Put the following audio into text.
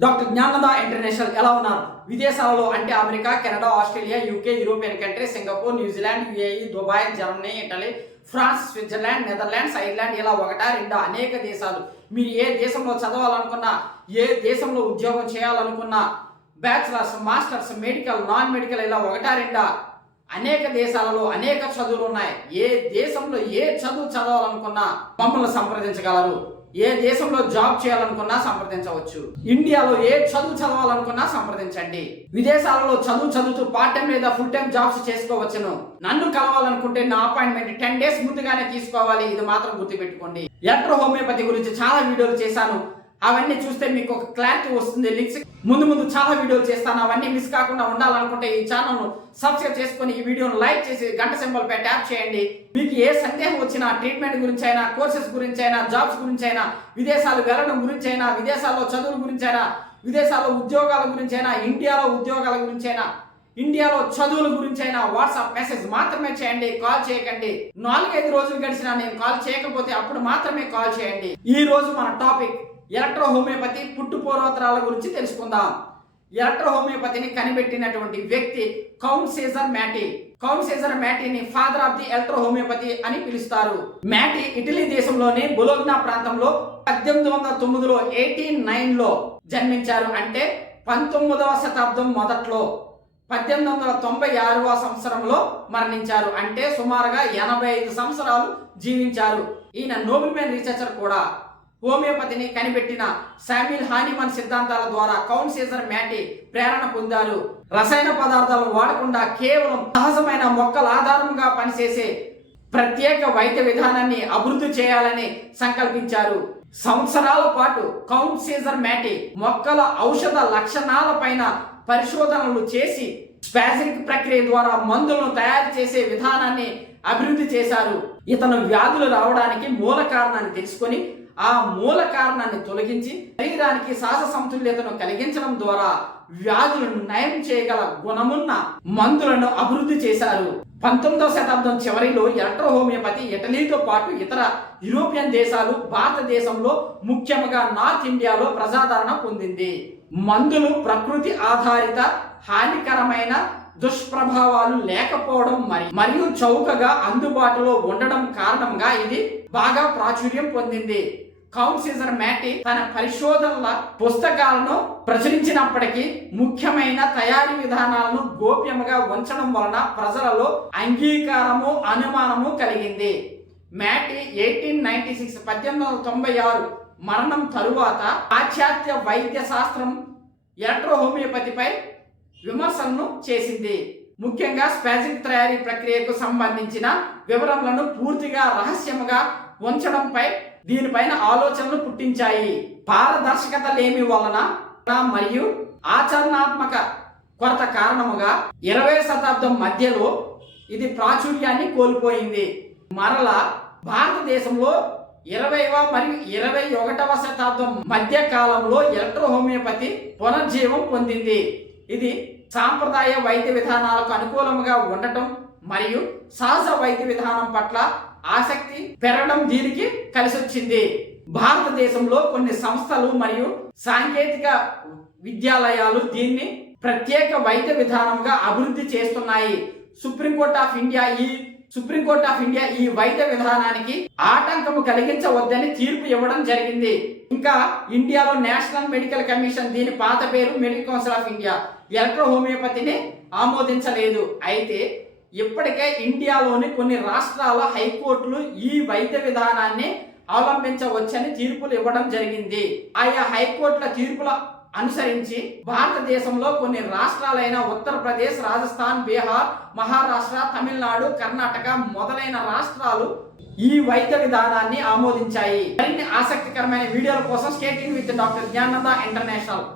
Doctor జ్ఞానద international ఎలా ఉన్నారు? విదేశాలలో అంటే America Canada Australia UK European country Singapore New Zealand UAE Dubai Germany Italy France Switzerland Netherlands Ireland ఇలా ఒకట రెండా అనేక దేశాలు. మీరు ఏ దేశంలో చదవాలనుకున్నా ఏ దేశంలో ఉద్యోగం చేయాలనుకున్నా bachelors masters medical non medical ఇలా ఒకట రెండా? అనేక దేశాలలో అనేక చదువులు ఉన్నాయి. ఏ దేశంలో ఏ చదువు చదవాలనుకున్నా మమ్మల్ని సంప్రదించగలరు. ఏ దేశంలో జాబ్ చేయాలనుకున్నా సంప్రదించవచ్చు. ఇండియాలో ఏ చదువు చదవాలనుకున్నా సంప్రదించండి. విదేశాలలో చదువు చదువుతూ పార్ట్ టైం లేదా ఫుల్ టైం జాబ్స్ చేసుకోవచ్చును. నన్ను కలవాలనుకుంటే నా అపాయింట్మెంట్ టెన్ డేస్ ముందుగానే తీసుకోవాలి. ఇది మాత్రం గుర్తుపెట్టుకోండి. ఎలక్ట్రో హోమియోపతి గురించి చాలా వీడియోలు చేశాను. అవన్నీ చూస్తే మీకు ఒక క్లారిటీ వస్తుంది. లింక్స్ ముందు ముందు చాలా వీడియోలు చేస్తాను. అవన్నీ మిస్ కాకుండా ఉండాలనుకుంటే ఈ ఛానల్ను సబ్స్క్రైబ్ చేసుకొని ఈ వీడియోను లైక్ చేసి గంట సింబల్ పై ట్యాప్ చేయండి. మీకు ఏ సందేహం వచ్చినా ట్రీట్మెంట్ గురించి అయినా కోర్సెస్ గురించి అయినా జాబ్స్ గురించి అయినా విదేశాలు వెళ్ళడం గురించి అయినా విదేశాల్లో చదువుల గురించి అయినా విదేశాల్లో ఉద్యోగాల గురించి అయినా ఇండియాలో ఉద్యోగాల గురించి అయినా ఇండియాలో చదువుల గురించి అయినా వాట్సాప్ మెసేజ్ మాత్రమే చేయండి కాల్ చేయకండి. నాలుగైదు రోజులు గడిచినా నేను కాల్ చేయకపోతే అప్పుడు మాత్రమే కాల్ చేయండి. ఈ రోజు మన టాపిక్ ఎలక్ట్రో హోమియోపతి పుట్టు పూర్వోత్తరాల గురించి తెలుసుకుందాం. ఎలక్ట్రో హోమియోపతిని కనిపెట్టినటువంటి వ్యక్తి count Caesar Mattei. Count Caesar మ్యాటీని father of the electro homeopathy అని పిలుస్తారు. మ్యాటీ ఇటలీ దేశంలోని బులోగ్నా ప్రాంతంలో పద్దెనిమిది వందల తొమ్మిదిలో ఎయిటీన్ నైన్లో జన్మించారు. అంటే పంతొమ్మిదవ శతాబ్దం మొదట్లో పద్దెనిమిది వందల తొంభై ఆరవ సంవత్సరంలో మరణించారు. అంటే సుమారుగా ఎనభై ఐదు సంవత్సరాలు జీవించారు. ఈయన నోబెల్ మ్యాన్ రీసెర్చర్ కూడా. హోమియోపతిని కనిపెట్టిన శామ్యుల్ హానిమన్ సిద్ధాంతాల ద్వారా కౌంట్ సీజర్ మ్యాటి ప్రేరణ పొందారు. రసాయన పదార్థాలను వాడకుండా కేవలం సహజమైన మొక్కల ఆధారంగా పనిచేసే ప్రత్యేక వైద్య విధానాన్ని అభివృద్ధి చేయాలని సంకల్పించారు. సంవత్సరాల పాటు కౌంట్ సీజర్ మ్యాటి మొక్కల ఔషధ లక్షణాల పైన పరిశోధనలు చేసి స్పాజిక్ ప్రక్రియ ద్వారా మందులను తయారు చేసే విధానాన్ని అభివృద్ధి చేశారు. ఇతను వ్యాధులు రావడానికి మూల కారణాన్ని తెలుసుకొని ఆ మూల కారణాన్ని తొలగించి శరీరానికి సహజ సమతుల్యతను కలిగించడం ద్వారా వ్యాధులను నయం చేయగల గుణమున్న మందులను అభివృద్ధి చేశారు. పంతొమ్మిదవ శతాబ్దం చివరిలో ఎలక్ట్రో హోమియోపతి ఇటలీతో పాటు ఇతర యూరోపియన్ దేశాలు భారతదేశంలో ముఖ్యంగా నార్త్ ఇండియాలో ప్రజాదరణ పొందింది. మందులు ప్రకృతి ఆధారిత హానికరమైన దుష్ప్రభావాలు లేకపోవడం మరి. మరియు చౌకగా అందుబాటులో ఉండడం కారణంగా ఇది బాగా ప్రాచుర్యం పొందింది. కౌంట్ సీజర్ మ్యాటి తన పరిశోధనల పుస్తకాలను ప్రచురించినప్పటికీ ముఖ్యమైన తయారీ విధానాలను గోప్యముగా ఉంచడం వలన ప్రజలలో అంగీకారము అనుమానము కలిగింది. మ్యాటి ఎయిటీన్ నైన్టీ సిక్స్ పద్దెనిమిది వందల తొంభై ఆరు మరణం తరువాత పాశ్చాత్య వైద్య శాస్త్రం ఎలక్ట్రోహోమియోపతిపై విమర్శలను చేసింది. ముఖ్యంగా స్పాజిక్ తయారీ ప్రక్రియకు సంబంధించిన వివరములను పూర్తిగా రహస్యముగా ఉంచడంపై దీనిపైన ఆలోచనలు పుట్టించాయి. పారదర్శకత లేమి వలన మరియు ఆచరణాత్మక కొరత కారణముగా ఇరవై శతాబ్దం మధ్యలో ఇది ప్రాచుర్యాన్ని కోల్పోయింది. మరలా భారతదేశంలో ఇరవైవ మరియు ఇరవై ఒకటవ శతాబ్దం మధ్య కాలంలో ఎలక్ట్రో హోమియోపతి పునర్జీవం పొందింది. ఇది సాంప్రదాయ వైద్య విధానాలకు అనుకూలంగా ఉండటం మరియు సహజ వైద్య విధానం పట్ల ఆసక్తి పెరగడం దీనికి కలిసొచ్చింది. భారతదేశంలో కొన్ని సంస్థలు మరియు సాంకేతిక విద్యాలయాలు దీన్ని ప్రత్యేక వైద్య విధానంగా అభివృద్ధి చేస్తున్నాయి. సుప్రీంకోర్టు ఆఫ్ ఇండియా ఈ సుప్రీంకోర్ట్ ఆఫ్ ఇండియా ఈ వైద్య విధానానికి ఆటంకము కలిగించవద్దని తీర్పు ఇవ్వడం జరిగింది. ఇంకా ఇండియాలో నేషనల్ మెడికల్ కమిషన్ దీని పాత పేరు medical council of India. Electro హోమియోపతిని ఆమోదించలేదు. అయితే ఇప్పటికే ఇండియాలోని కొన్ని రాష్ట్రాల హైకోర్టులు ఈ వైద్య విధానాన్ని అవలంబించవచ్చని తీర్పులు ఇవ్వడం జరిగింది. ఆయా హైకోర్టుల తీర్పుల అనుసరించి భారతదేశంలో కొన్ని రాష్ట్రాలైన ఉత్తరప్రదేశ్ రాజస్థాన్ బీహార్ మహారాష్ట్ర తమిళనాడు కర్ణాటక మొదలైన రాష్ట్రాలు ఈ వైద్య విధానాన్ని ఆమోదించాయి. మరిన్ని ఆసక్తికరమైన వీడియోల కోసం stating with doctor Gnananda international.